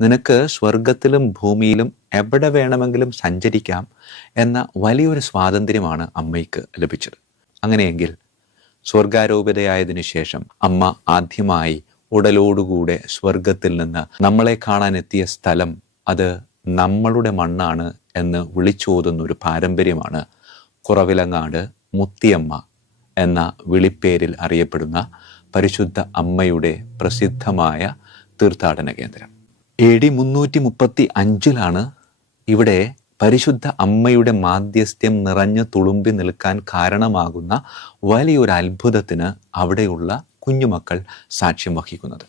നിനക്ക് സ്വർഗത്തിലും ഭൂമിയിലും എവിടെ വേണമെങ്കിലും സഞ്ചരിക്കാം എന്ന വലിയൊരു സ്വാതന്ത്ര്യമാണ് അമ്മയ്ക്ക് ലഭിച്ചത്. അങ്ങനെയെങ്കിൽ സ്വർഗാരോപിതയായതിനു ശേഷം അമ്മ ആദ്യമായി ഉടലോടുകൂടെ സ്വർഗത്തിൽ നിന്ന് നമ്മളെ കാണാനെത്തിയ സ്ഥലം അത് നമ്മളുടെ മണ്ണാണ് എന്ന് വിളിച്ചോതുന്ന ഒരു പാരമ്പര്യമാണ് കുറവിലങ്ങാട് മുത്തിയമ്മ എന്ന വിളിപ്പേരിൽ അറിയപ്പെടുന്ന പരിശുദ്ധ അമ്മയുടെ പ്രസിദ്ധമായ തീർത്ഥാടന കേന്ദ്രം. AD 335 ഇവിടെ പരിശുദ്ധ അമ്മയുടെ മാധ്യസ്ഥ്യം നിറഞ്ഞു തുളുമ്പി നിൽക്കാൻ കാരണമാകുന്ന വലിയൊരു അത്ഭുതത്തിന് അവിടെയുള്ള കുഞ്ഞുമക്കൾ സാക്ഷ്യം വഹിക്കുന്നത്.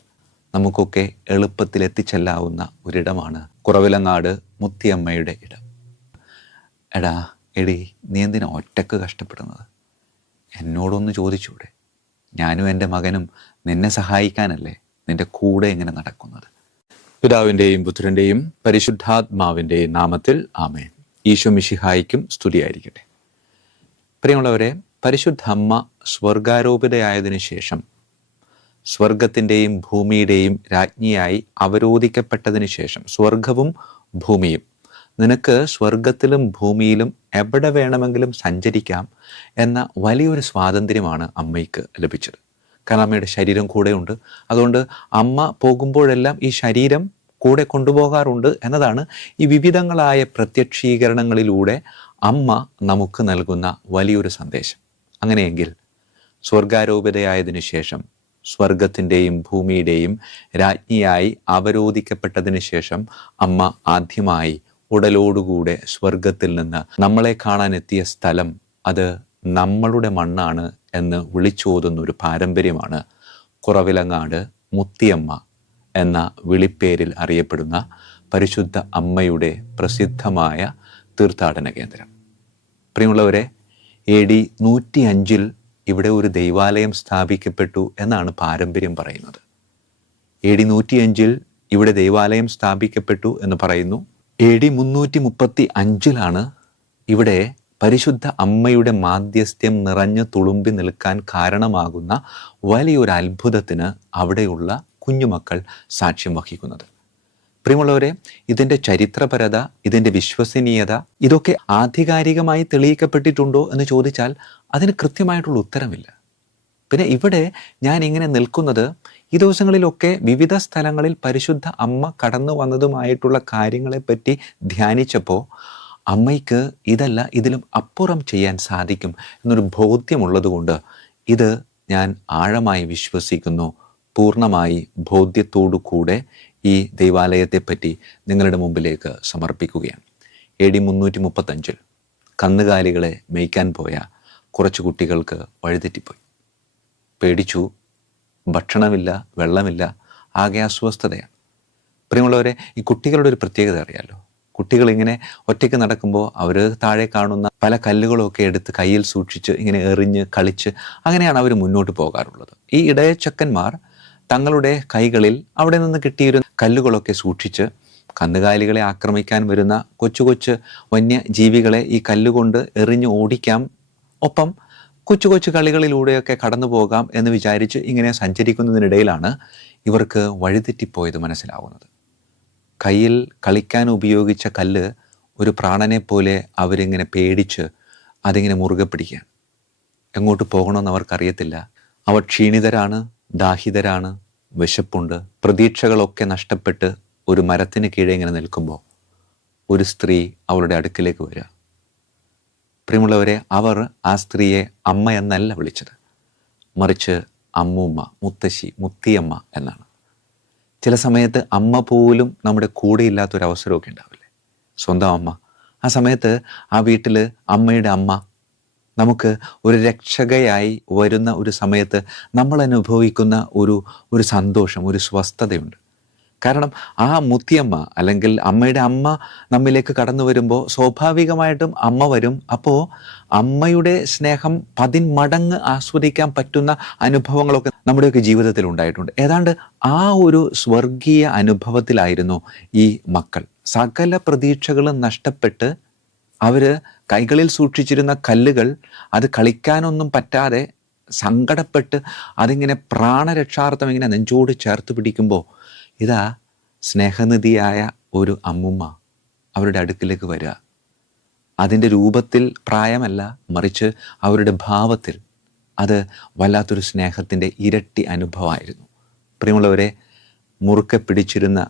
നമുക്കൊക്കെ എളുപ്പത്തിൽ എത്തിച്ചെല്ലാവുന്ന ഒരിടമാണ് കുറവിലങ്ങാട് മുത്തിയമ്മയുടെ ഇടം. എടി, നീ എന്തിനാ ഒറ്റക്ക് കഷ്ടപ്പെടുന്നത്? എന്നോടൊന്ന് ചോദിച്ചൂടെ? ഞാനും എൻ്റെ മകനും നിന്നെ സഹായിക്കാനല്ലേ നിന്റെ കൂടെ ഇങ്ങനെ നടക്കുന്നത്. പിതാവിൻ്റെയും പുത്രൻ്റെയും പരിശുദ്ധാത്മാവിൻ്റെയും നാമത്തിൽ ആമേൻ. ഈശോ മിശിഹായിക്കും സ്തുതിയായിരിക്കട്ടെ. പ്രിയമുള്ളവരെ, പരിശുദ്ധ അമ്മ സ്വർഗാരോപിതയായതിനു ശേഷം സ്വർഗത്തിൻ്റെയും ഭൂമിയുടെയും രാജ്ഞിയായി അവരോധിക്കപ്പെട്ടതിന് ശേഷം സ്വർഗവും ഭൂമിയും നിനക്ക് സ്വർഗത്തിലും ഭൂമിയിലും എവിടെ വേണമെങ്കിലും സഞ്ചരിക്കാം എന്ന വലിയൊരു സ്വാതന്ത്ര്യമാണ് അമ്മയ്ക്ക് ലഭിച്ചത്. കാരണം അമ്മയുടെ ശരീരം കൂടെയുണ്ട്. അതുകൊണ്ട് അമ്മ പോകുമ്പോഴെല്ലാം ഈ ശരീരം കൂടെ കൊണ്ടുപോകാറുണ്ട് എന്നതാണ് ഈ വിവിധങ്ങളായ പ്രത്യക്ഷീകരണങ്ങളിലൂടെ അമ്മ നമുക്ക് നൽകുന്ന വലിയൊരു സന്ദേശം. അങ്ങനെയെങ്കിൽ സ്വർഗാരോപിതയായതിനു ശേഷം സ്വർഗത്തിൻ്റെയും ഭൂമിയുടെയും രാജ്ഞിയായി അവരോധിക്കപ്പെട്ടതിന് ശേഷം അമ്മ ആദ്യമായി ഉടലോടുകൂടെ സ്വർഗത്തിൽ നിന്ന് നമ്മളെ കാണാനെത്തിയ സ്ഥലം അത് നമ്മളുടെ മണ്ണാണ് എന്ന് വിളിച്ചോതുന്ന ഒരു പാരമ്പര്യമാണ് കുറവിലങ്ങാട് മുത്തിയമ്മ എന്ന വിളിപ്പേരിൽ അറിയപ്പെടുന്ന പരിശുദ്ധ അമ്മയുടെ പ്രസിദ്ധമായ തീർത്ഥാടന കേന്ദ്രം. പ്രിയമുള്ളവരെ, AD 105 ഇവിടെ ഒരു ദൈവാലയം സ്ഥാപിക്കപ്പെട്ടു എന്നാണ് പാരമ്പര്യം പറയുന്നത്. AD 105 ഇവിടെ ദൈവാലയം സ്ഥാപിക്കപ്പെട്ടു എന്ന് പറയുന്നു. AD 335 ഇവിടെ പരിശുദ്ധ അമ്മയുടെ മാധ്യസ്ഥ്യം നിറഞ്ഞു തുളുമ്പി നിൽക്കാൻ കാരണമാകുന്ന വലിയൊരു അത്ഭുതത്തിന് അവിടെയുള്ള കുഞ്ഞുമക്കൾ സാക്ഷ്യം വഹിക്കുന്നത്. പ്രിയമുള്ളവരെ, ഇതിൻ്റെ ചരിത്രപരത, ഇതിൻ്റെ വിശ്വസനീയത ഇതൊക്കെ ആധികാരികമായി തെളിയിക്കപ്പെട്ടിട്ടുണ്ടോ എന്ന് ചോദിച്ചാൽ അതിന് കൃത്യമായിട്ടുള്ള ഉത്തരമില്ല. പിന്നെ ഇവിടെ ഞാൻ ഇങ്ങനെ നിൽക്കുന്നത് ഈ ദിവസങ്ങളിലൊക്കെ വിവിധ സ്ഥലങ്ങളിൽ പരിശുദ്ധ അമ്മ കടന്നു വന്നതുമായിട്ടുള്ള കാര്യങ്ങളെപ്പറ്റി ധ്യാനിച്ചപ്പോൾ അമ്മയ്ക്ക് ഇതല്ല ഇതിലും അപ്പുറം ചെയ്യാൻ സാധിക്കും എന്നൊരു ബോധ്യമുള്ളതുകൊണ്ട് ഇത് ഞാൻ ആഴമായി വിശ്വസിക്കുന്നു. പൂർണ്ണമായി ബോധ്യത്തോടു കൂടെ ഈ ദൈവാലയത്തെപ്പറ്റി നിങ്ങളുടെ മുമ്പിലേക്ക് സമർപ്പിക്കുകയാണ്. AD 335 കന്നുകാലികളെ മേയ്ക്കാൻ പോയ കുറച്ച് കുട്ടികൾക്ക് വഴിതെറ്റിപ്പോയി. പേടിച്ചു. ഭക്ഷണമില്ല, വെള്ളമില്ല, ആകെ അസ്വസ്ഥതയാണ്. പ്രിയമുള്ളവരെ, ഈ കുട്ടികളുടെ ഒരു പ്രത്യേകത അറിയാലോ. കുട്ടികളിങ്ങനെ ഒറ്റയ്ക്ക് നടക്കുമ്പോൾ അവർ താഴെ കാണുന്ന പല കല്ലുകളൊക്കെ എടുത്ത് കയ്യിൽ സൂക്ഷിച്ച് ഇങ്ങനെ എറിഞ്ഞ് കളിച്ച് അങ്ങനെയാണ് അവർ മുന്നോട്ട് പോകാറുള്ളത്. ഈ ഇടയച്ചക്കന്മാർ തങ്ങളുടെ കൈകളിൽ അവിടെ നിന്ന് കിട്ടിയൊരു കല്ലുകളൊക്കെ സൂക്ഷിച്ച് കന്നുകാലികളെ ആക്രമിക്കാൻ വരുന്ന കൊച്ചു കൊച്ചു വന്യജീവികളെ ഈ കല്ലുകൊണ്ട് എറിഞ്ഞ് ഓടിക്കാം, ഒപ്പം കൊച്ചു കൊച്ചു കളികളിലൂടെയൊക്കെ കടന്നു പോകാം എന്ന് വിചാരിച്ച് ഇങ്ങനെ സഞ്ചരിക്കുന്നതിനിടയിലാണ് ഇവർക്ക് വഴിതെറ്റിപ്പോയത് മനസ്സിലാവുന്നത്. കയ്യിൽ കളിക്കാൻ ഉപയോഗിച്ച കല്ല് ഒരു പ്രാണനെ പോലെ അവരിങ്ങനെ പേടിച്ച് അതിങ്ങനെ മുറുകെ പിടിക്കുകയാണ്. എങ്ങോട്ട് പോകണമെന്ന് അവർക്കറിയത്തില്ല. അവർ ക്ഷീണിതരാണ്, ദാഹിതരാണ്, വിശപ്പുണ്ട്. പ്രതീക്ഷകളൊക്കെ നഷ്ടപ്പെട്ട് ഒരു മരത്തിന് കീഴെ ഇങ്ങനെ നിൽക്കുമ്പോൾ ഒരു സ്ത്രീ അവളുടെ അടുക്കിലേക്ക് വരിക. പ്രിയമുള്ളവരെ, അവർ ആ സ്ത്രീയെ അമ്മ എന്നല്ല വിളിച്ചത്, മറിച്ച് അമ്മൂമ്മ, മുത്തശ്ശി, മുത്തിയമ്മ എന്നാണ്. ചില സമയത്ത് അമ്മ പോലും നമ്മുടെ കൂടെ ഇല്ലാത്തൊരവസരമൊക്കെ ഉണ്ടാവില്ലേ, സ്വന്തം അമ്മ. ആ സമയത്ത് ആ വീട്ടിൽ അമ്മയുടെ അമ്മ നമുക്ക് ഒരു രക്ഷകയായി വരുന്ന ഒരു സമയത്ത് നമ്മൾ അനുഭവിക്കുന്ന ഒരു സന്തോഷം, ഒരു സ്വസ്ഥതയുണ്ട്. കാരണം ആ മുത്തിയമ്മ അല്ലെങ്കിൽ അമ്മയുടെ അമ്മ നമ്മിലേക്ക് കടന്നു വരുമ്പോൾ സ്വാഭാവികമായിട്ടും അമ്മ വരും. അപ്പോൾ അമ്മയുടെ സ്നേഹം 10 മടങ്ങ് ആസ്വദിക്കാൻ പറ്റുന്ന അനുഭവങ്ങളൊക്കെ നമ്മുടെയൊക്കെ ജീവിതത്തിൽ ഉണ്ടായിട്ടുണ്ട്. ഏതാണ്ട് ആ ഒരു സ്വർഗീയ അനുഭവത്തിലായിരുന്നു ഈ മക്കൾ. സകല പ്രതീക്ഷകളും നഷ്ടപ്പെട്ട് അവർ കൈകളിൽ സൂക്ഷിച്ചിരുന്ന കല്ലുകൾ അത് കളിക്കാനൊന്നും പറ്റാതെ സങ്കടപ്പെട്ട് അതിങ്ങനെ പ്രാണരക്ഷാർത്ഥം ഇങ്ങനെ നെഞ്ചോട് ചേർത്ത് പിടിക്കുമ്പോൾ ഇതാ സ്നേഹനിധിയായ ഒരു അമ്മുമ്മ അവരുടെ അടുക്കിലേക്ക് വരിക. അതിൻ്റെ രൂപത്തിൽ പ്രായമല്ല, മറിച്ച് അവരുടെ ഭാവത്തിൽ അത് വല്ലാത്തൊരു സ്നേഹത്തിൻ്റെ ഇരട്ടി അനുഭവമായിരുന്നു. പ്രിയമുള്ളവരെ, മുറുക്കെ പിടിച്ചിരുന്ന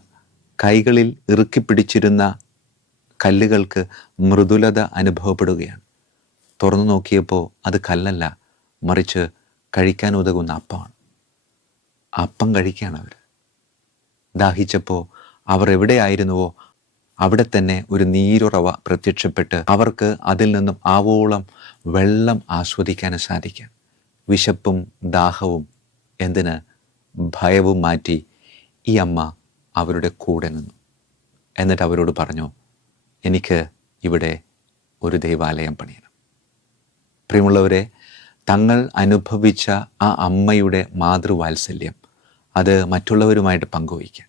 കൈകളിൽ ഇറുക്കി പിടിച്ചിരുന്ന കല്ലുകൾക്ക് മൃദുലത അനുഭവപ്പെടുകയാണ്. തുറന്നു നോക്കിയപ്പോൾ അത് കല്ലല്ല, മറിച്ച് കഴിക്കാൻ ഉതകുന്ന അപ്പമാണ്. അപ്പം കഴിക്കുകയാണ് അവർ. ദാഹിച്ചപ്പോൾ അവർ എവിടെയായിരുന്നുവോ അവിടെ തന്നെ ഒരു നീരുറവ പ്രത്യക്ഷപ്പെട്ട് അവർക്ക് അതിൽ നിന്നും ആവോളം വെള്ളം ആസ്വദിക്കാൻ സാധിക്കാൻ, വിശപ്പും ദാഹവും എന്തിന് ഭയവും മാറ്റി ഈ അമ്മ അവരുടെ കൂടെ നിന്നു. എന്നിട്ട് അവരോട് പറഞ്ഞു, എനിക്ക് ഇവിടെ ഒരു ദൈവാലയം പണിയണം. പ്രിയമുള്ളവരെ, തങ്ങൾ അനുഭവിച്ച ആ അമ്മയുടെ മാതൃവാത്സല്യം അത് മറ്റുള്ളവരുമായിട്ട് പങ്കുവയ്ക്കാൻ,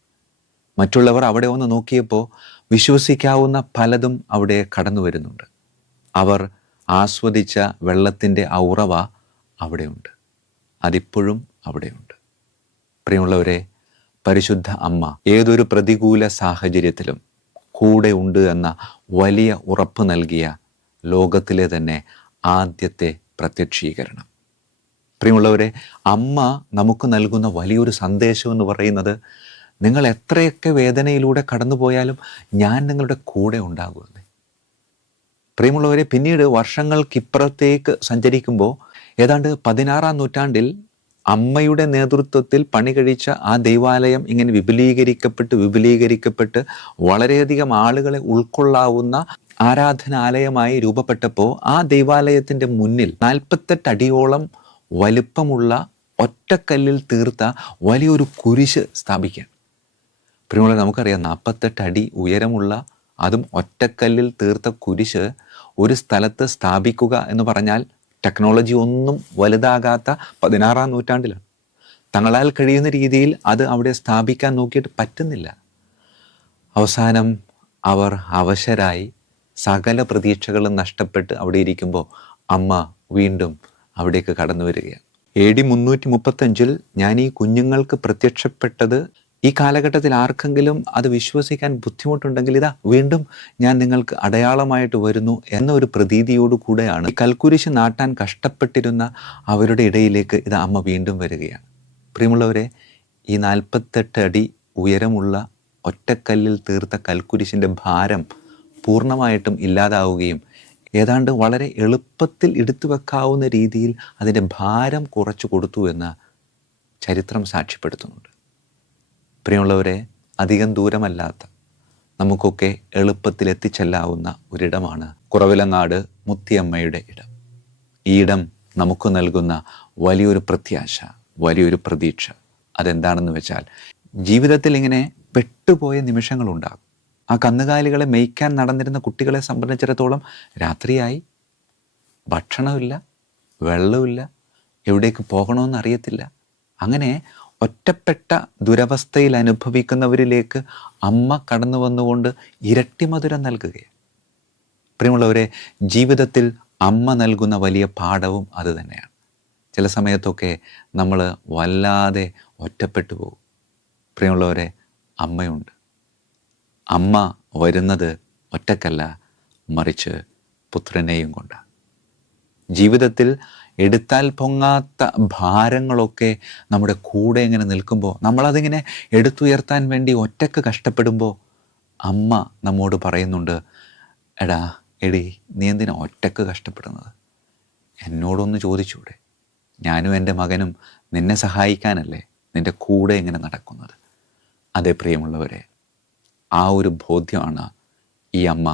മറ്റുള്ളവർ അവിടെ ഒന്ന് നോക്കിയപ്പോൾ വിശ്വസിക്കാവുന്ന പലതും അവിടെ കടന്നു വരുന്നുണ്ട്. അവർ ആസ്വദിച്ച വെള്ളത്തിൻ്റെ ആ ഉറവ അവിടെയുണ്ട്, അതിപ്പോഴും അവിടെയുണ്ട്. പ്രിയമുള്ളവരെ, പരിശുദ്ധ അമ്മ ഏതൊരു പ്രതികൂല സാഹചര്യത്തിലും കൂടെ ഉണ്ട് എന്ന വലിയ ഉറപ്പ് നൽകിയ ലോകത്തിലെ തന്നെ ആദ്യത്തെ പ്രത്യക്ഷീകരണം. പ്രിയമുള്ളവരെ, അമ്മ നമുക്ക് നൽകുന്ന വലിയൊരു സന്ദേശം എന്ന് പറയുന്നത്, നിങ്ങൾ എത്രയൊക്കെ വേദനയിലൂടെ കടന്നുപോയാലും ഞാൻ നിങ്ങളുടെ കൂടെ ഉണ്ടാകുമെന്ന്. പ്രിയമുള്ളവരെ, പിന്നീട് വർഷങ്ങൾക്കിപ്പുറത്തേക്ക് സഞ്ചരിക്കുമ്പോൾ ഏതാണ്ട് 16-ാം നൂറ്റാണ്ടിൽ അമ്മയുടെ നേതൃത്വത്തിൽ പണി കഴിച്ച ആ ദൈവാലയം ഇങ്ങനെ വിപുലീകരിക്കപ്പെട്ട് വളരെയധികം ആളുകളെ ഉൾക്കൊള്ളാവുന്ന ആരാധനാലയമായി രൂപപ്പെട്ടപ്പോൾ ആ ദൈവാലയത്തിൻ്റെ മുന്നിൽ 48 അടിയോളം വലിപ്പമുള്ള ഒറ്റക്കല്ലിൽ തീർത്ത വലിയൊരു കുരിശ് സ്ഥാപിക്കാൻ. പ്രിയമുള്ളവരെ, നമുക്കറിയാം 48 അടി ഉയരമുള്ള അതും ഒറ്റക്കല്ലിൽ തീർത്ത കുരിശ് ഒരു സ്ഥലത്ത് സ്ഥാപിക്കുക എന്ന് പറഞ്ഞാൽ ടെക്നോളജി ഒന്നും വലുതാകാത്ത 16-ാം നൂറ്റാണ്ടിലാണ്. തങ്ങളാൽ കഴിയുന്ന രീതിയിൽ അത് അവിടെ സ്ഥാപിക്കാൻ നോക്കിയിട്ട് പറ്റുന്നില്ല. അവസാനം അവർ അവശരായി സകല പ്രതീക്ഷകളും നഷ്ടപ്പെട്ട് അവിടെ ഇരിക്കുമ്പോൾ അമ്മ വീണ്ടും അവിടേക്ക് കടന്നു വരികയാണ്. AD 335 ഞാൻ ഈ കുഞ്ഞുങ്ങൾക്ക് പ്രത്യക്ഷപ്പെട്ടത്, ഈ കാലഘട്ടത്തിൽ ആർക്കെങ്കിലും അത് വിശ്വസിക്കാൻ ബുദ്ധിമുട്ടുണ്ടെങ്കിൽ ഇതാ വീണ്ടും ഞാൻ നിങ്ങൾക്ക് അടയാളമായിട്ട് വരുന്നു എന്ന ഒരു പ്രതീതിയോടു കൂടെയാണ് കൽക്കുരിശ് നാട്ടാൻ കഷ്ടപ്പെട്ടിരുന്ന അവരുടെ ഇടയിലേക്ക് ഇത് അമ്മ വീണ്ടും വരികയാണ്. പ്രിയമുള്ളവരെ, ഈ 48 അടി ഉയരമുള്ള ഒറ്റക്കല്ലിൽ തീർത്ത കൽക്കുരിശിൻ്റെ ഭാരം പൂർണ്ണമായിട്ടും ഇല്ലാതാവുകയും ഏതാണ്ട് വളരെ എളുപ്പത്തിൽ എടുത്തു വെക്കാവുന്ന രീതിയിൽ അതിൻ്റെ ഭാരം കുറച്ചു കൊടുത്തു എന്ന് ചരിത്രം സാക്ഷ്യപ്പെടുത്തുന്നുണ്ട്. പ്രിയമുള്ളവരെ, അധികം ദൂരമല്ലാത്ത നമുക്കൊക്കെ എളുപ്പത്തിൽ എത്തിച്ചെല്ലാവുന്ന ഒരിടമാണ് കുറവിലങ്ങാട് മുത്തിയമ്മയുടെ ഇടം. ഈ ഇടം നമുക്ക് നൽകുന്ന വലിയൊരു പ്രത്യാശ, വലിയൊരു പ്രതീക്ഷ അതെന്താണെന്ന് വെച്ചാൽ, ജീവിതത്തിൽ ഇങ്ങനെ പെട്ടുപോയ നിമിഷങ്ങളുണ്ടാകും. ആ കന്നുകാലികളെ മേയ്ക്കാൻ നടന്നിരുന്ന കുട്ടികളെ സംബന്ധിച്ചിടത്തോളം രാത്രിയായി, ഭക്ഷണമില്ല, വെള്ളമില്ല, എവിടേക്ക് പോകണമെന്ന് അറിയത്തില്ല. അങ്ങനെ ഒറ്റപ്പെട്ട ദുരവസ്ഥയിൽ അനുഭവിക്കുന്നവരിലേക്ക് അമ്മ കടന്നു വന്നുകൊണ്ട് ഇരട്ടി മധുരം നൽകുകയാണ്. പ്രിയമുള്ളവരെ, ജീവിതത്തിൽ അമ്മ നൽകുന്ന വലിയ പാഠവും അത് തന്നെയാണ്. ചില സമയത്തൊക്കെ നമ്മൾ വല്ലാതെ ഒറ്റപ്പെട്ടു പോകും. പ്രിയമുള്ളവരെ, അമ്മയുണ്ട്. അമ്മ വരുന്നത് ഒറ്റക്കല്ല, മറിച്ച് പുത്രനെയും കൊണ്ടാണ്. ജീവിതത്തിൽ എടുത്താൽ പൊങ്ങാത്ത ഭാരങ്ങളൊക്കെ നമ്മുടെ കൂടെ ഇങ്ങനെ നിൽക്കുമ്പോൾ, നമ്മളതിങ്ങനെ എടുത്തുയർത്താൻ വേണ്ടി ഒറ്റക്ക് കഷ്ടപ്പെടുമ്പോൾ അമ്മ നമ്മോട് പറയുന്നുണ്ട്, എടാ എടി, നീ എന്തിനാ ഒറ്റക്ക് കഷ്ടപ്പെടുന്നത്? എന്നോടൊന്ന് ചോദിച്ചൂടെ? ഞാനും എൻ്റെ മകനും നിന്നെ സഹായിക്കാനല്ലേ നിൻ്റെ കൂടെ ഇങ്ങനെ നടക്കുന്നത്. അതേ പ്രിയമുള്ളവരെ, ആ ഒരു ബോധ്യമാണ് ഈ അമ്മ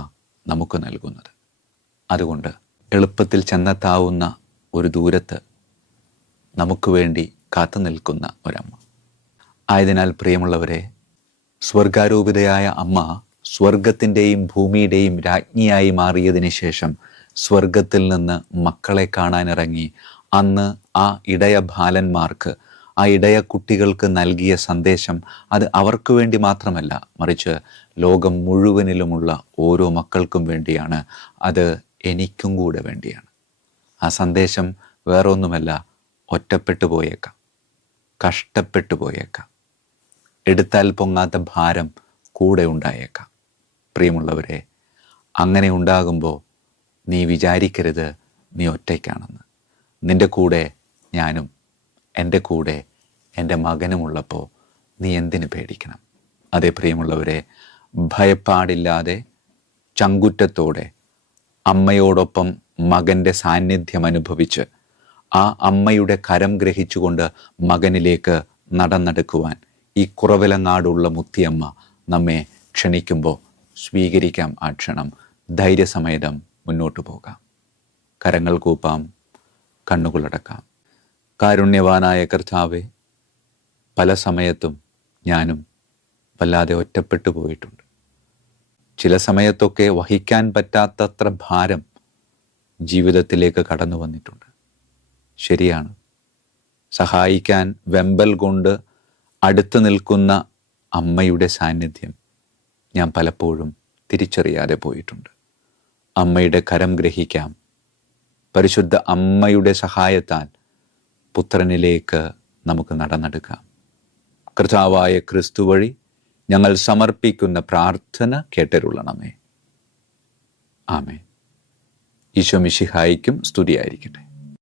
നമുക്ക് നൽകുന്നത്. അതുകൊണ്ട് എളുപ്പത്തിൽ ചെന്നെത്താവുന്ന ഒരു ദൂരത്ത് നമുക്ക് വേണ്ടി കാത്തു നിൽക്കുന്ന ഒരമ്മ ആയതിനാൽ, പ്രിയമുള്ളവരെ, സ്വർഗാരൂപിതയായ അമ്മ സ്വർഗത്തിൻ്റെയും ഭൂമിയുടെയും രാജ്ഞിയായി മാറിയതിന് ശേഷം സ്വർഗത്തിൽ നിന്ന് മക്കളെ കാണാനിറങ്ങി അന്ന് ആ ഇടയ ബാലന്മാർക്ക്, ആ ഇടയ കുട്ടികൾക്ക് നൽകിയ സന്ദേശം അത് അവർക്ക് വേണ്ടി മാത്രമല്ല, മറിച്ച് ലോകം മുഴുവനിലുമുള്ള ഓരോ മക്കൾക്കും വേണ്ടിയാണ്. അത് എനിക്കും കൂടെ വേണ്ടിയാണ്. ആ സന്ദേശം വേറൊന്നുമല്ല, ഒറ്റപ്പെട്ടു പോയേക്കാം, കഷ്ടപ്പെട്ടു പോയേക്കാം, എടുത്താൽ പൊങ്ങാത്ത ഭാരം കൂടെ ഉണ്ടായേക്കാം. പ്രിയമുള്ളവരെ, അങ്ങനെ ഉണ്ടാകുമ്പോൾ നീ വിചാരിക്കരുത് നീ ഒറ്റയ്ക്കാണെന്ന്. നിൻ്റെ കൂടെ ഞാനും, എൻ്റെ കൂടെ എൻ്റെ മകനുമുള്ളപ്പോൾ നീ എന്തിനു പേടിക്കണം? അതേ പ്രിയമുള്ളവരെ, ഭയപ്പാടില്ലാതെ ചങ്കുറ്റത്തോടെ അമ്മയോടൊപ്പം മകൻ്റെ സാന്നിധ്യം അനുഭവിച്ച് ആ അമ്മയുടെ കരം ഗ്രഹിച്ചുകൊണ്ട് മകനിലേക്ക് നടന്നെടുക്കുവാൻ ഈ കുറവിലങ്ങാടുള്ള മുത്തിയമ്മ നമ്മെ ക്ഷണിക്കുമ്പോൾ സ്വീകരിക്കാം ആ ക്ഷണം. ധൈര്യസമേതം മുന്നോട്ട് പോകാം. കരങ്ങൾ കൂപ്പാം, കണ്ണുകളടക്കാം. കാരുണ്യവാനായ കർത്താവെ, പല സമയത്തും ഞാനും വല്ലാതെ ഒറ്റപ്പെട്ടു പോയിട്ടുണ്ട്. ചില സമയത്തൊക്കെ വഹിക്കാൻ പറ്റാത്തത്ര ഭാരം ജീവിതത്തിലേക്ക് കടന്നു വന്നിട്ടുണ്ട്. ശരിയാണ്, സഹായിക്കാൻ വെമ്പൽ കൊണ്ട് അടുത്ത് നിൽക്കുന്ന അമ്മയുടെ സാന്നിധ്യം ഞാൻ പലപ്പോഴും തിരിച്ചറിയാതെ പോയിട്ടുണ്ട്. അമ്മയുടെ കരം ഗ്രഹിക്കാം. പരിശുദ്ധ അമ്മയുടെ സഹായത്താൽ പുത്രനിലേക്ക് നമുക്ക് നടന്നെടുക്കാം. കർത്താവായ ക്രിസ്തു വഴി ഞങ്ങൾ സമർപ്പിക്കുന്ന പ്രാർത്ഥന കേട്ടരുളണമേ. ആമേൻ. ഈശോ മിശിഹായിക്കും സ്തുതിയായിരിക്കട്ടെ.